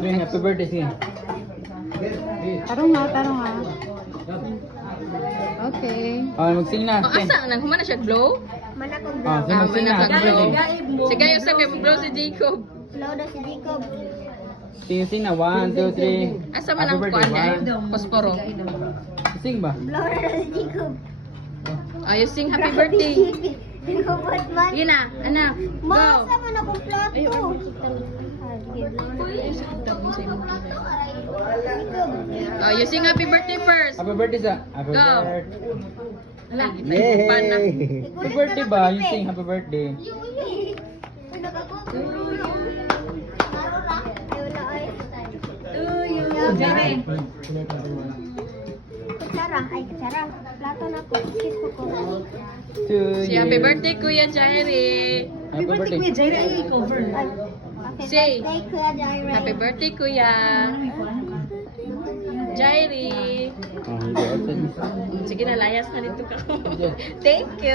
Swing, happy birthday, sige. Tarong ha. Okay. Oh, mag-sing na. Oh, asa nang humana siya glow? Manakong Oh, sige, mag-sing na. Happy Glow. birthday. Sige, yung sa kay blow si Jacob. Flow daw si Jacob. Sing na. 1, 2, 3. Asa man ang kuan niya? Posporo. Sing ba? Flow daw si Jacob. Ay, sing happy birthday. Jacob man. Yun na, anak. Go. Masa man akong plato. Oh, you sing happy birthday first. Happy birthday sa. Happy Go. birthday. Ala, pan na. Yay! Happy birthday ba? You sing happy birthday. Kutsara, ay kutsara. Plato na po. Kiss ko ko. To Si you. happy birthday Kuya Jairi. Happy birthday. Ay, Say. happy birthday, Kuya Jaire. Happy birthday Kuya. Jairi. Oh, hindi. Sige na, layas na dito ka. Thank you.